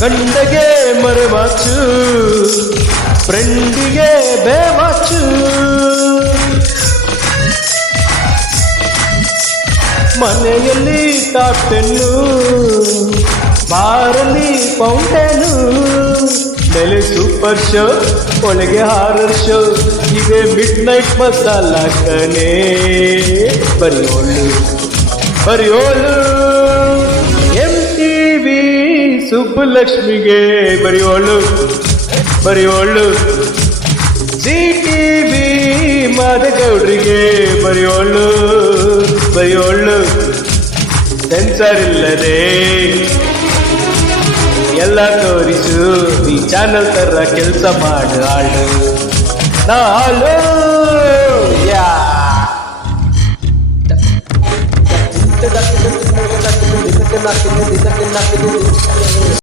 ಗಂಡಗೆ ಮರೆಮಾಚು, ಫ್ರೆಂಡಿಗೆ ಬೇವಾಚು. ಮನೆಯಲ್ಲಿ top 10, ಬಾರಲ್ಲಿ fountain. ಮೇಲೆ ಸೂಪರ್ ಶೋ, ಒಳಗೆ ಹಾರರ್ ಶೋ, ಇದೆ ಮಿಡ್ ನೈಟ್ ಮಸಾಲ ಕಣೆ. ಬರಿಯೋಳು ಬರಿಯೋಳು MTV ಸುಬ್ಬಲಕ್ಷ್ಮಿಗೆ ಬರಿಯೋಳು ಬರಿಯೋಳು. ZTV ಮಾದೇಗೌಡ್ರಿಗೆ ಬರಿಯೋಳು ಬರಿಯೋಳು. ಸೆನ್ಸರ್ ಇಲ್ಲದೆ ಎಲ್ಲ ತೋರಿಸು, ಈ ಚಾನಲ್ ತರ ಕೆಲಸ ಮಾಡು ಆಳು ನಾಳು. ಯಾ